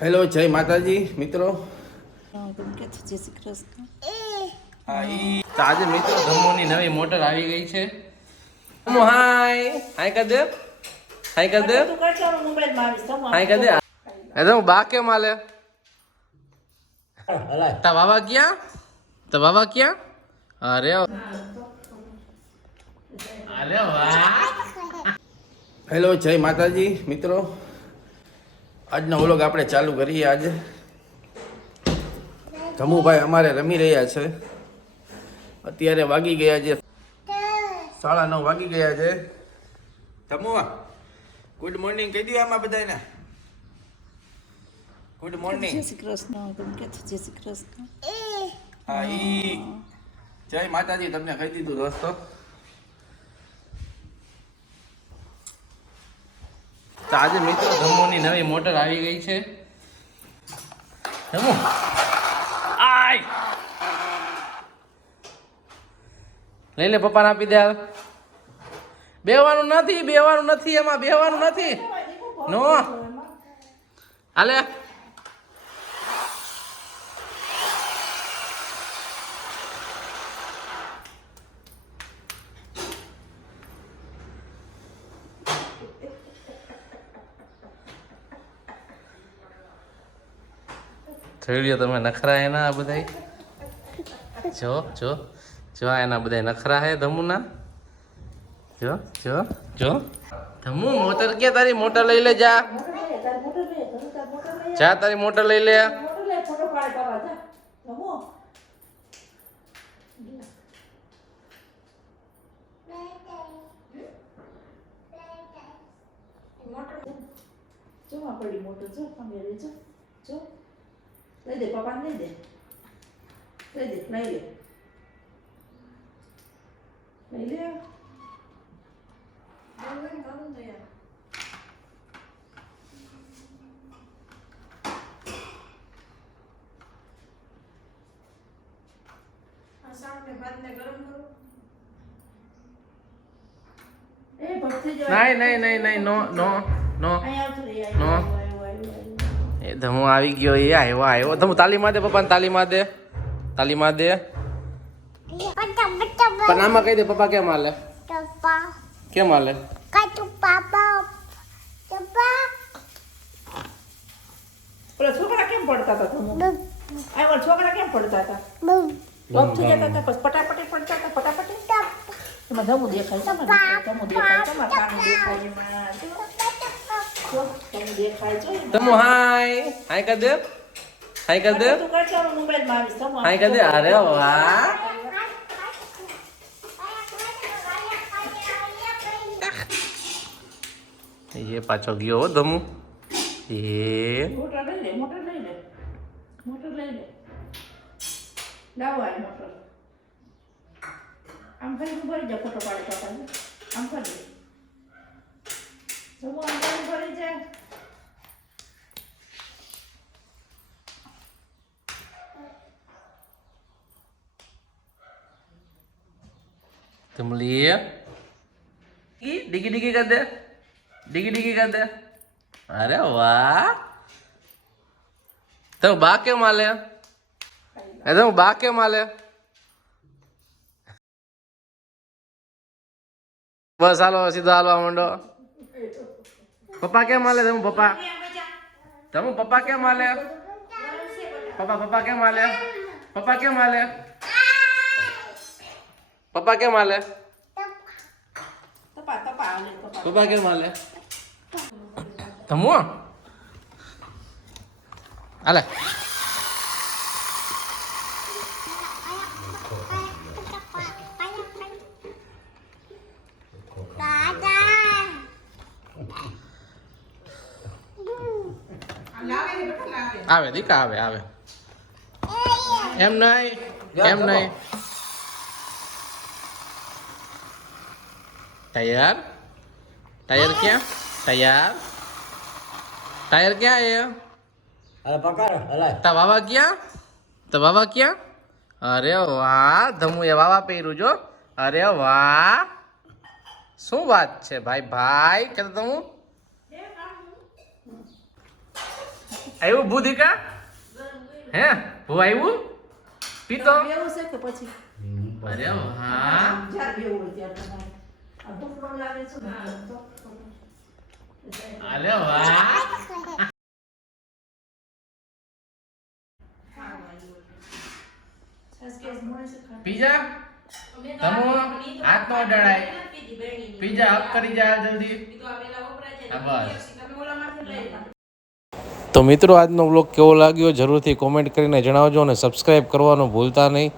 Hello, જય માતાજી મિત્રો. જય શ્રી કૃષ્ણ. તો આજે મિત્રો ધમોની નવી મોટર આવી ગઈ છે. ધમો હાય હાય કર દે, હાય કર દે, હાય કર દે. એ તો બા કે માલે તા બાબા ક્યાં, તા બાબા ક્યાં? અરે અરે વાહ. હેલો, જય માતાજી મિત્રો. આજનો વ્લોગ આપણે ચાલુ કરીએ. આજે ધમુભાઈ અમારે રમી રહ્યા છે. અત્યારે વાગી ગયા છે 9:30 વાગી ગયા છે. ધમુ ગુડ મોર્નિંગ કહી દો આમાં બધાને. Good morning. જય શ્રી કૃષ્ણ. તમે કે જય શ્રી કૃષ્ણ. હા ઈ જય માતાજી તમને કહી દીધું દોસ્તો. તો આજે મિત્રો ધમુની નવી મોટર આવી ગઈ છે. ધમુ આય લઈ લે, પપ્પાને આપી દે. હાલ બેવાનું નથી એમાં, બેવાનું નથી. નો હાલે. જોઈ લ્યો તમે નખરા એના બધા. જો જો જો એના બધા નખરા હે ધમુના. જો જો જો ધમુ મોટર ક્યાં તારી? મોટર લઈ લે જા. જા તારી મોટર લઈ લે. પડી મોટર જો તમે જો જો લઈ દે પપ્પાને, લઈ દે લઈ દે લઈ લે લઈ લે. નહીં નો નો નો નો. એ ધમુ આવી ગયો. એ આવ્યો. ધમુ તાલી માર દે, પપ્પાને તાલી માર દે, તાલી માર દે. પણ આમાં કહી દે પપ્પા કેમ હાલે, કેમ હાલે? પેલા છોકરા કેમ પડતા હતા તમે? આ છોકરા કેમ પડતા હતા? લોક થઈ જતા હતા, પછી પટાપટી પડતા હતા, પટાપટી. એમાં ધમુ દેખાય છે, ધમુ દેખાય છે, મારા કાન દેખાય એમાં. ધમુ દેખાય છે. ધમુ હાય હાય કર દે, હાય કર દે, તું કરજો મોબાઈલમાં આવીશ ધમુ. હાય કર દે. અરે વાહ. એ પાછો ગયો હો ધમુ. એ મોટર લઈ લે, મોટર લઈ લે, મોટર લઈ લે. લાવો આ મોટર. આમ કરી ભરી જા, ફોટો પાડે તો આમ કરી. ધમુ આમ કરી ભરી જા. तुम लिए डिगी डिगी कर दे, डिगी डिगी कर दे. अरे वाह. तो बा के माले, तो बा के माले. बस हालो सीधा हालवा मंडो. पप्पा क्या माले? तुम पप्पा, तुम पप्पा क्या माले? पप्पा क्या माले? पप्पा क्या माले? पप्पा क्या माले? पप्पा क्या माले? धमु आले. આવે દીકા આવે આવે. એમ નહીં, એમ નહીં. टायर टायर क्या? टायर टायर क्या है? अरे पकड़ अरे ता बाबा क्या? ता बाबा क्या? अरे वाह धमु ये बाबा પહેર્યું જો. અરે વાહ, શું વાત છે ભાઈ. ભાઈ કે તમે આવ્યું બુધિકા હે હું આવ્યું પીતો બેવું છે કે પછી અરે હા જ્યારે બેવું હોય ત્યારે તમારે આ ભૂખ ન લાગે છે ને તો અરે વાહ પીઝા તમો હાથ નો અડાડાય પીઝા અપ કરી જા જલ્દી હા બસ તો મિત્રો આજનો વ્લોગ કેવો લાગ્યો જરૂરથી કોમેન્ટ કરીને જણાવજો અને સબસ્ક્રાઇબ કરવાનું ભૂલતા નહીં.